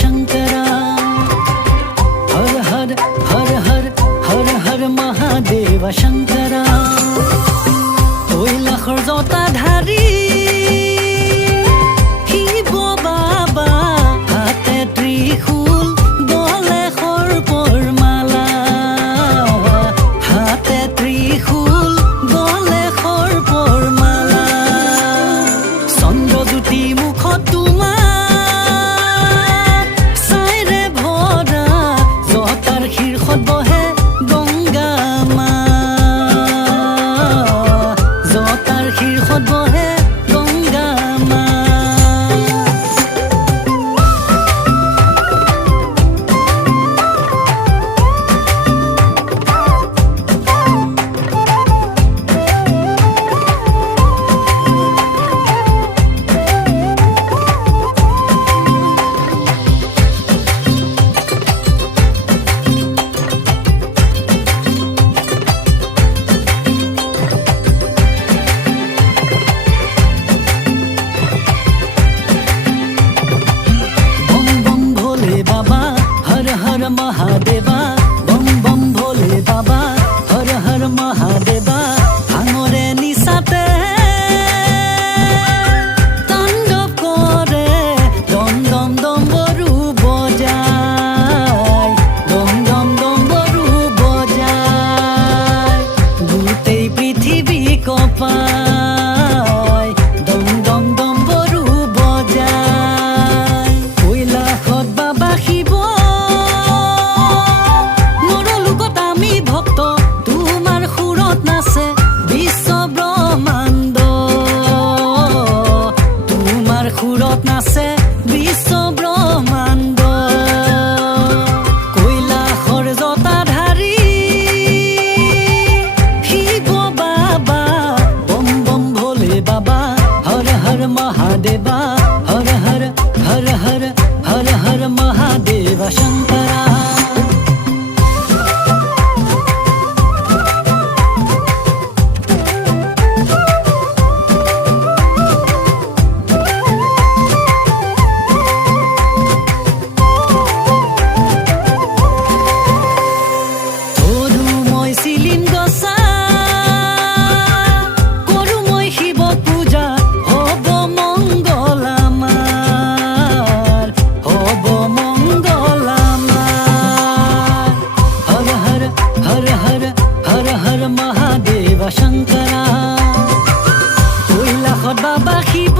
शंकरा हर हर हर हर हर हर महादेव शंकरा কৈলাসৰ জটাধাৰী শিৱ বাবা হাতে ত্ৰিশূল গলে সৰ্পৰ মালা হাতে ত্ৰিশূল গলে সৰ্পৰ মালা চন্দ্ৰজ্যোতি মুখত তোমাৰ চাইৰে ভৰা জটাৰ শীৰ্ষত বহে গংগা মা জটাৰ শীৰ্ষত বহে গংগা মা महादेवा बम बम भोले बाबा हर हर महादेवा आंगरे निसाते तांडव करे दम दम डम्बरू बजाय दम दम डम्बरू बजाय गोटेই पृथিৱী কঁপাই দম দম ডম্বৰু বজায় কৈলাসত বাবা শিৱ সুৰত নাচে বিশ্ব ব্ৰহ্মাণ্ড কৈলাসৰ জটাধাৰী শিৱ বাবা বম বম ভোলে বাবা হৰ হৰ মহাদেৱা হৰ হৰ হৰ হৰ হৰ হৰ মহাদেৱ শংকৰা महादेव शंकरा কৈলাসত বাবা শিৱ